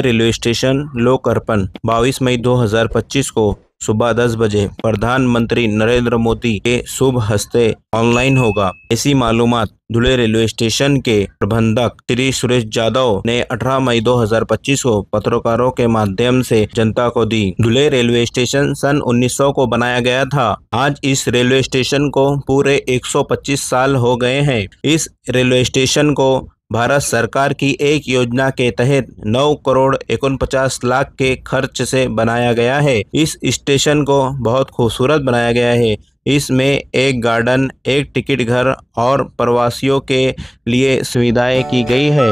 धुले railway station लोकार्पण 22 मई 2025 को सुबह 10 बजे प्रधानमंत्री नरेंद्र मोदी के शुभ हस्ते ऑनलाइन होगा। ऐसी मालूमात धुले रेलवे स्टेशन के प्रबंधक श्री सुरेश यादव ने 18 मई 2025 को पत्रकारों के माध्यम से जनता को दी। धुले रेलवे स्टेशन सन 1900 को बनाया गया था। आज इस रेलवे स्टेशन को पूरे 125 साल हो गए हैं। इस रेलवे स्टेशन को भारत सरकार की एक योजना के तहत 9 करोड़ 49 लाख के खर्च से बनाया गया है। इस स्टेशन को बहुत खूबसूरत बनाया गया है। इसमें एक गार्डन, एक टिकट घर और प्रवासियों के लिए सुविधाएं की गई है।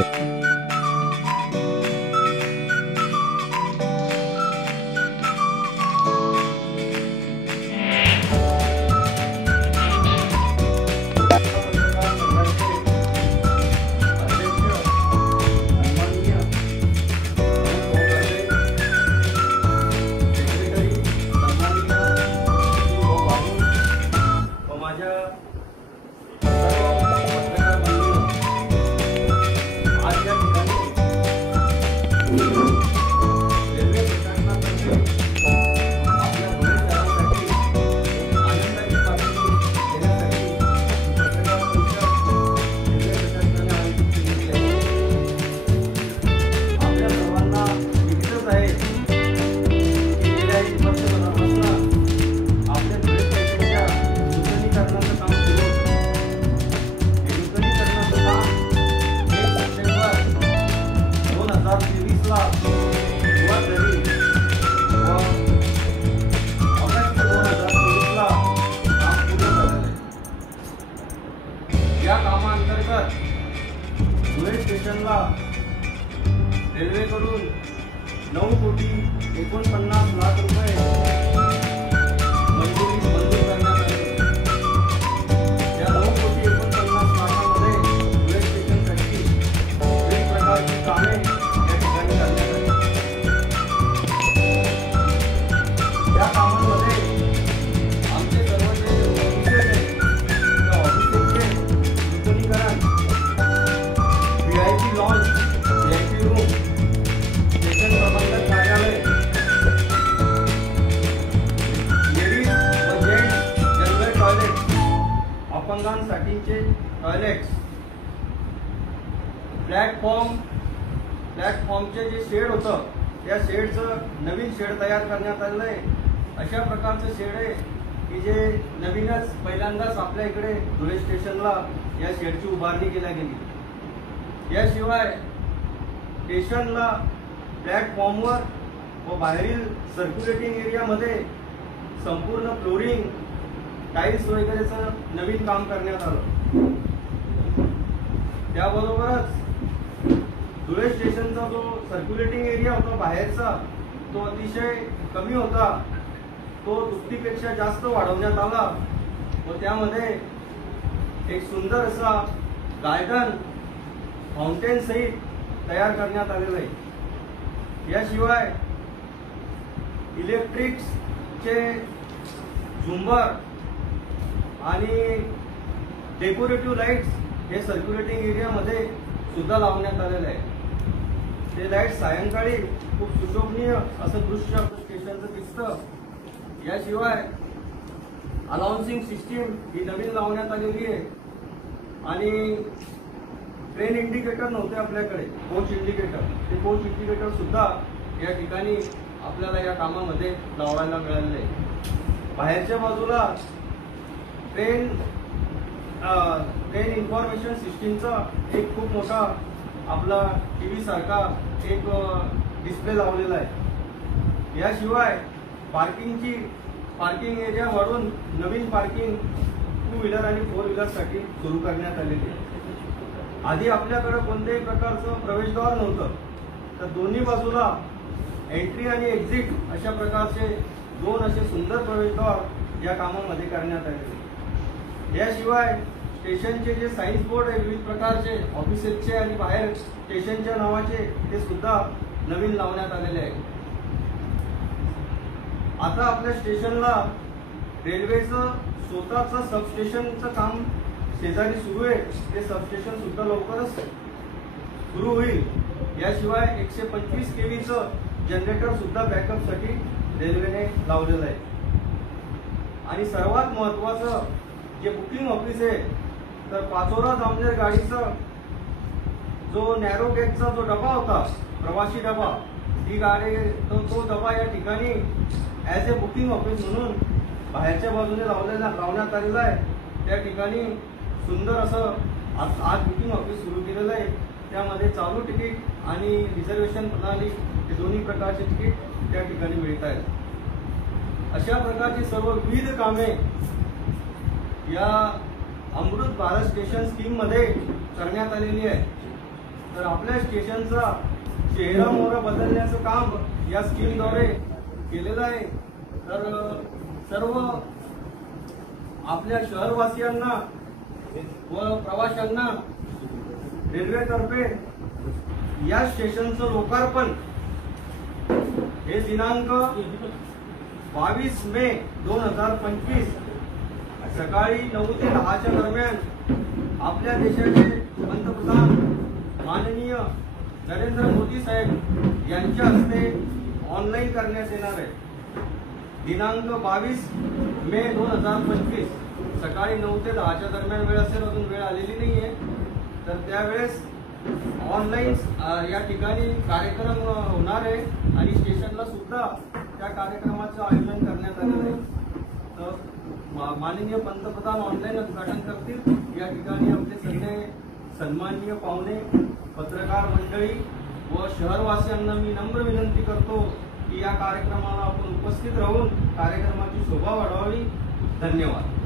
या कामांतर्गत धुळे स्टेशनला रेल्वेकडून 9 कोटी 49 लाख रुपये मंजूर करण्यात आले। या 9 कोटी 49 लाखांमध्ये धुळे स्टेशनसाठी विविध प्रकारची कामे या ठिकाणी करण्यात आली। या कामांमध्ये आमचे सर्व जे VIP launch, VIP room, station प्रबंधक कार्यालय, लेडीज व जेंट्स जनरल टॉयलेट, अपंगांसाठीचे टॉयलेट्स, प्लॅटफॉर्मचे जे शेड होतं त्या शेडचं नवीन शेड तयार करण्यात आलेलं आहे। अशा प्रकारचं शेड आहे की जे नवीनच पहिल्यांदाच आपल्या इकडे धुळे स्टेशनला या शेडची उभारणी केल्या गेली। याशिवाय स्टेशनला प्लॅटफॉर्मवर व बाहेरील सर्क्युलेटिंग एरियामध्ये संपूर्ण फ्लोरिंग, टाइल्स वगैरेचं नवीन काम करण्यात आलं। त्याबरोबरच धुळे स्टेशनचा जो सर्क्युलेटिंग एरिया होता बाहेरचा तो अतिशय कमी होता, तो दुपटीपेक्षा जास्त वाढवण्यात आला व त्यामध्ये एक सुंदर असा गार्डन फाउंटेन सहित तयार करण्यात आलेलं आहे। याशिवाय इलेक्ट्रिकचे झुंबर आणि डेकोरेटिव्ह लाईट्स हे सर्क्युलेटिंग एरियामध्ये सुद्धा लावण्यात आलेले आहे। ते लाईट सायंकाळी खूप सुशोभनीय असं दृश्य आपलं स्टेशनचं दिसतं। याशिवाय अनाउन्सिंग सिस्टीम ही नवीन लावण्यात आलेली आहे आणि ट्रेन इंडिकेटर नव्हते आपल्याकडे, कोच इंडिकेटर, ते कोच इंडिकेटर सुद्धा या ठिकाणी आपल्याला या कामामध्ये लावायला मिळालेले आहे। बाहेरच्या बाजूला ट्रेन इन्फॉर्मेशन सिस्टीमचा एक खूप मोठा आपला टीव्ही सारखा एक डिस्प्ले लावलेला आहे। याशिवाय पार्किंग एरिया वाढवून नवीन पार्किंग 2 व्हीलर आणि 4 व्हीलरसाठी सुरू करण्यात आलेली आहे। आधी आपल्याकडे कोणत्याही प्रकारचं प्रवेशद्वार नव्हतं, तर दोन्ही बाजूला एंट्री आणि एक्झिट अशा प्रकारचे 2 असे सुंदर प्रवेशद्वार या कामामध्ये करण्यात आले। याशिवाय स्टेशनचे जे साइन्स बोर्ड आहे विविध प्रकारचे ऑफिसेसचे आणि बाहेर स्टेशनच्या नावाचे ते सुद्धा नवीन लावण्यात आलेले आहे। आता आपल्या स्टेशनला रेल्वेचं स्वतःचं सबस्टेशनचं काम शेजारी सुरू आहे। ते सबस्टेशन सुद्धा लवकरच सुरू होईल। याशिवाय 125 केव्हीचं जनरेटर सुद्धा बॅकअपसाठी रेल्वेने लावलेलं आहे. आणि सर्वात महत्त्वाचं जे बुकिंग ऑफिस आहे, तर पाचोरा जामनेर गाडीचा जो नॅरो गेजचा जो डबा होता, प्रवासी डबा, ती गाडी तो डबा या ठिकाणी ॲज ए बुकिंग ऑफिस म्हणून बाहेरच्या बाजूने लावण्यात आलेला आहे. त्या ठिकाणी सुंदर असं आज बुकिंग ऑफिस सुरू केलेलं आहे. त्यामध्ये चालू तिकीट आणि रिझर्वेशन प्रणाली हे दोन्ही प्रकारचे तिकीट त्या ठिकाणी मिळत आहेत. अशा प्रकारची सर्व विविध कामे या अमृत भारत स्टेशन स्कीम मध्ये करण्यात आलेली आहे. तर आपल्या स्टेशनचा चेहरा मोहरा बदलण्याचं काम या स्कीमद्वारे केलेलं आहे. तर सर्व आपल्या शहरवासियांना व प्रवाशांना रेल्वेतर्फे या स्टेशनचं लोकार्पण हे दिनांक 22 मे 2025 सकाळी 9 ते 10च्या दरम्यान आपल्या देशाचे पंतप्रधान माननीय नरेंद्र मोदी साहेब यांच्या हस्ते ऑनलाईन करण्यात येणार आहे. दिनांक 22 मे 2025 सकाळी 9 ते 10च्या दरम्यान वेळ असेल, अजून वेळ आलेली नाहीये. तर त्यावेळेस ऑनलाईन या ठिकाणी कार्यक्रम होणार आहे आणि स्टेशनला सुद्धा त्या कार्यक्रमाचं आयोजन करण्यात आलेलं आहे. तर माननीय पंतप्रधान ऑनलाईन उद्घाटन करतील. या ठिकाणी आपले सगळे सन्माननीय पाहुणे, पत्रकार मंडळी व शहरवासियांना मी नम्र विनंती करतो की या कार्यक्रमाला आपण उपस्थित राहून कार्यक्रमाची शोभा वाढवावी. धन्यवाद.